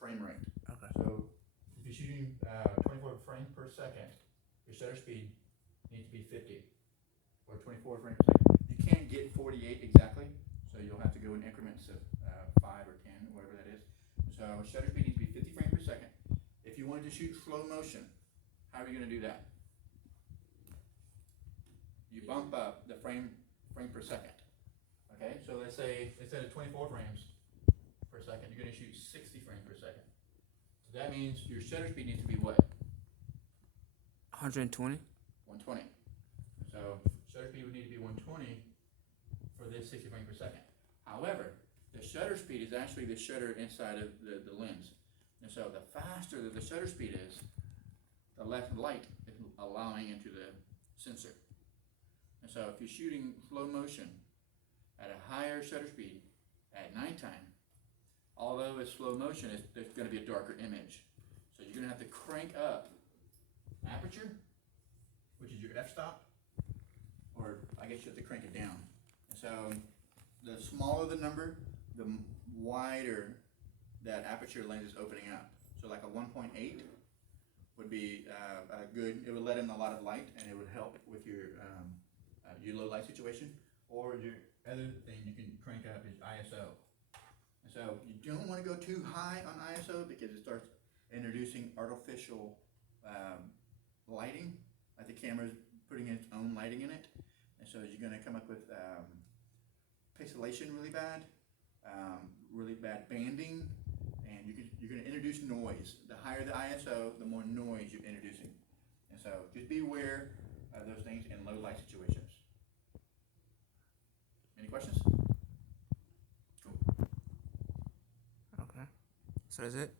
frame rate. Okay. So if you're shooting 24 frames per second, your shutter speed needs to be 50 or 24 frames per second. You can't get 48 exactly, so you'll have to go in increments of 5 or 10, whatever that is. So shutter speed needs to be 50 frames per second. If you wanted to shoot slow motion, how are you going to do that? You bump up the frame per second. Okay, so let's say instead of 24 frames per second, you're going to shoot 60 frames per second. So that means your shutter speed needs to be what? 120. 120. So shutter speed would need to be 120 for this 60 frames per second. However, the shutter speed is actually the shutter inside of the lens. And so the faster that the shutter speed is, the less light is allowing into the sensor. And so if you're shooting slow motion at a higher shutter speed at nighttime, although it's slow motion, there's going to be a darker image. So you're going to have to crank up aperture, which is your f-stop, or I guess you have to crank it down. And so the smaller the number, the wider that aperture lens is opening up. So like a 1.8 would be good. It would let in a lot of light, and it would help with your low light situation. Or your other thing you can crank up is ISO. And so you don't want to go too high on ISO because it starts introducing artificial lighting, like the camera's putting its own lighting in it. And so you're going to come up with pixelation really bad banding, and you're going to introduce noise. The higher the ISO, the more noise you're introducing. And so just be aware of those things in low light situations. Any questions? Cool. Okay. So that's it.